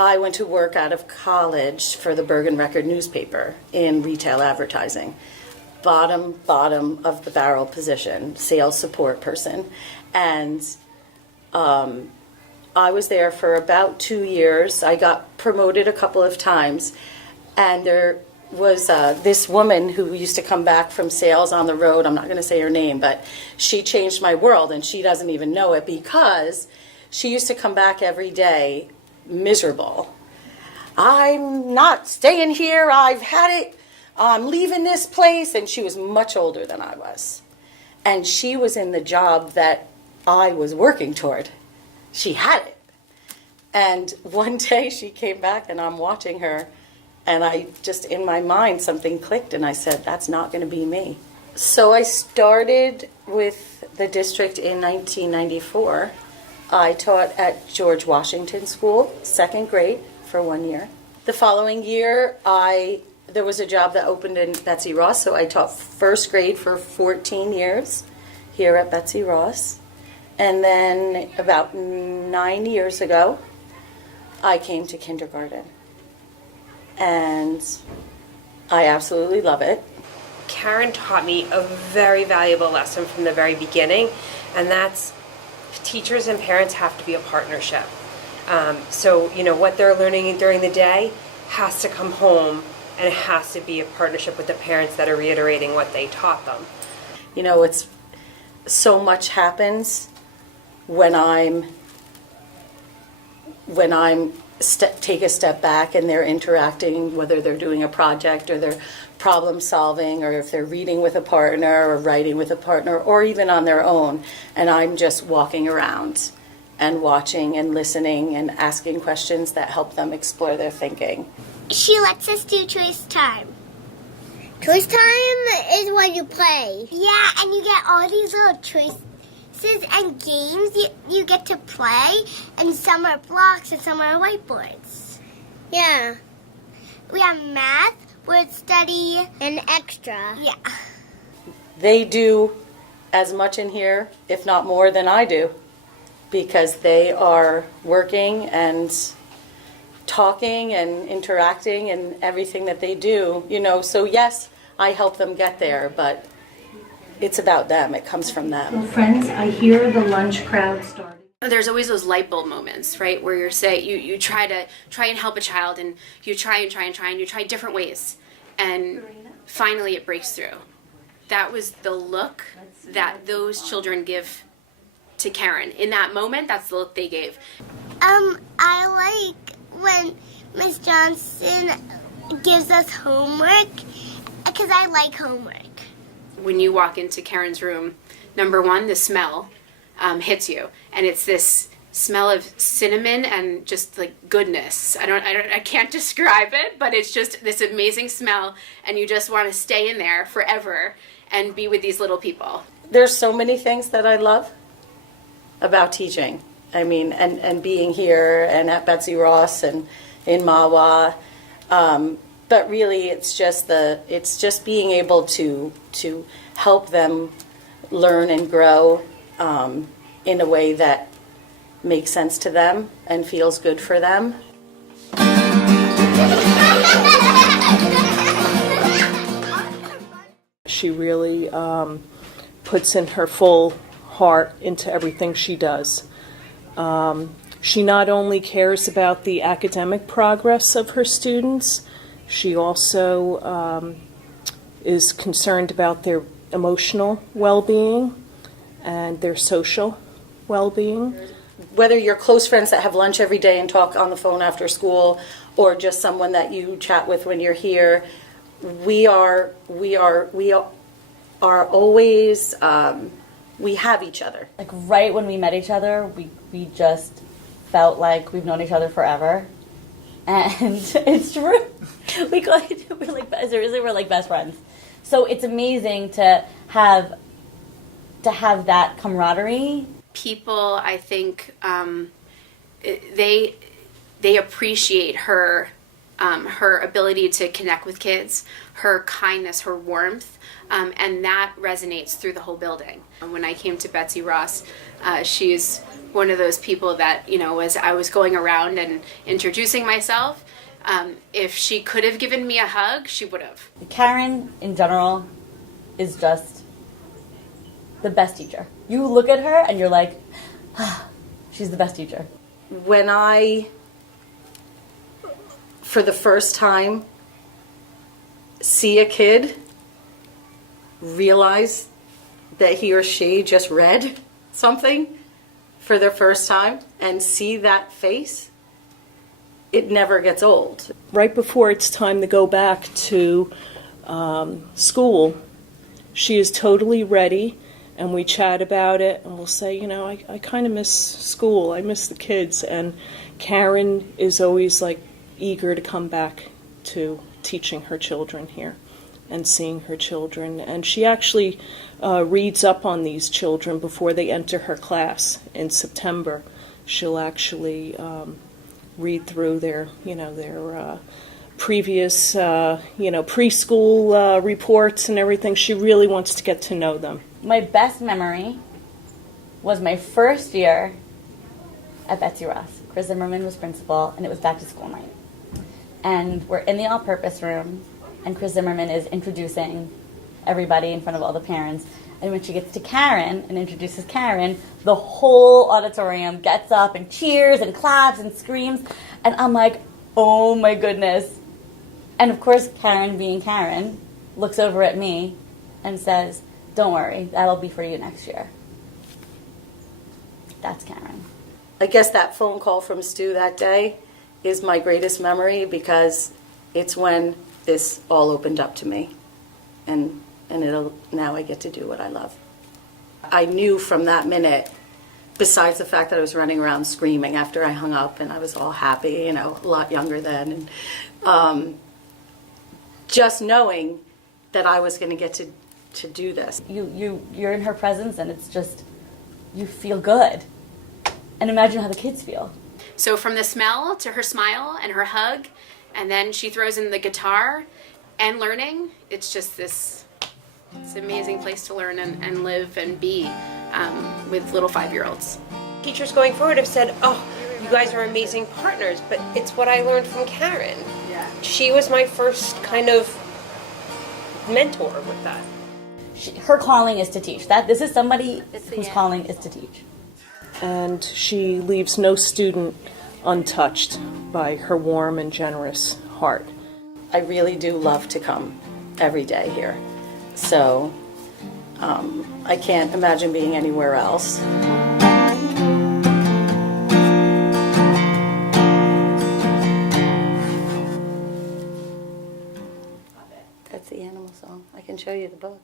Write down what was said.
I went to work out of college for the Bergen Record newspaper in retail advertising. Bottom of the barrel position, sales support person. And I was there for about 2 years. I got promoted a couple of times. And there was this woman who used to come back from sales on the road. I'm not going to say her name, but she changed my world, and she doesn't even know it because she used to come back every day miserable. I'm not staying here. I've had it. I'm leaving this place. And she was much older than I was. And she was in the job that I was working toward. She had it. And one day she came back, and I'm watching her. And I just, in my mind, something clicked, and I said, that's not going to be me. So I started with the district in 1994. I taught at George Washington School, 2nd grade, for 1 year. The following year, there was a job that opened in Betsy Ross, so I taught 1st grade for 14 years here at Betsy Ross. And then about 9 years ago, I came to kindergarten. And I absolutely love it. Karen taught me a very valuable lesson from the very beginning, and that's teachers and parents have to be a partnership. So, you know, what they're learning during the day has to come home, and it has to be a partnership with the parents that are reiterating what they taught them. You know, it's so much happens when I'm take a step back and they're interacting, whether they're doing a project or they're problem solving, or if they're reading with a partner or writing with a partner, or even on their own, and I'm just walking around and watching and listening and asking questions that help them explore their thinking. She lets us do choice time. Choice time is when you play. Yeah, and you get all these little choices and games you get to play, and some are blocks and some are whiteboards. Yeah. We have math, word study, and extra. Yeah. They do as much in here, if not more, than I do, because they are working and talking and interacting and everything that they do, you know. So yes, I help them get there, but it's about them. It comes from them. Well, friends, I hear the lunch crowd starting. There's always those light bulb moments, right, where you try and help a child, and you try and you try different ways, and finally it breaks through. That was the look that those children give to Karen. In that moment, that's the look they gave. I like when Miss Johnson gives us homework, because I like homework. When you walk into Karen's room, number one, the smell hits you, and it's this smell of cinnamon and just like goodness. I can't describe it, but it's just this amazing smell, and you just want to stay in there forever and be with these little people. There's so many things that I love about teaching. I mean, and being here and at Betsy Ross and in Mahwah. But really, it's just being able to help them learn and grow in a way that makes sense to them and feels good for them. She really puts in her full heart into everything she does. She not only cares about the academic progress of her students, she also is concerned about their emotional well-being and their social well-being. Whether you're close friends that have lunch every day and talk on the phone after school, or just someone that you chat with when you're here, we are always, we have each other. Like right when we met each other, we just felt like we've known each other forever. And it's true. We're like best friends. So it's amazing to have that camaraderie. People, I think, they appreciate her her ability to connect with kids, her kindness, her warmth, and that resonates through the whole building. When I came to Betsy Ross, she's one of those people that, as I was going around and introducing myself, if she could have given me a hug, she would have. Karen, in general, is just the best teacher. You look at her and you're like, she's the best teacher. When I, for the first time, see a kid realize that he or she just read something for the first time and see that face, it never gets old. Right before it's time to go back to school, she is totally ready, and we chat about it, and we'll say, I kind of miss school, I miss the kids, and Karen is always like eager to come back to teaching her children here and seeing her children, and she actually reads up on these children before they enter her class in September. She'll actually read through their previous, preschool reports and everything. She really wants to get to know them. My best memory was my first year at Betsy Ross. Chris Zimmerman was principal, and it was back to school night. And we're in the all-purpose room, and Chris Zimmerman is introducing everybody in front of all the parents. And when she gets to Karen and introduces Karen, the whole auditorium gets up and cheers and claps and screams. And I'm like, oh my goodness. And of course, Karen, being Karen, looks over at me and says, don't worry, that'll be for you next year. That's Karen. I guess that phone call from Stu that day is my greatest memory, because it's when this all opened up to me, and now I get to do what I love. I knew from that minute, besides the fact that I was running around screaming after I hung up and I was all happy, a lot younger then, and just knowing that I was going to get to do this. You're in her presence, and it's just, you feel good. And imagine how the kids feel. So from the smell to her smile and her hug, and then she throws in the guitar and learning, it's just this amazing place to learn and live and be with little 5-year-olds. Teachers going forward have said, oh, you guys are amazing partners, but it's what I learned from Karen. Yeah. She was my first kind of mentor with that. Her calling is to teach. This is somebody whose calling is to teach. And she leaves no student untouched by her warm and generous heart. I really do love to come every day here. So I can't imagine being anywhere else. That's the animal song. I can show you the book.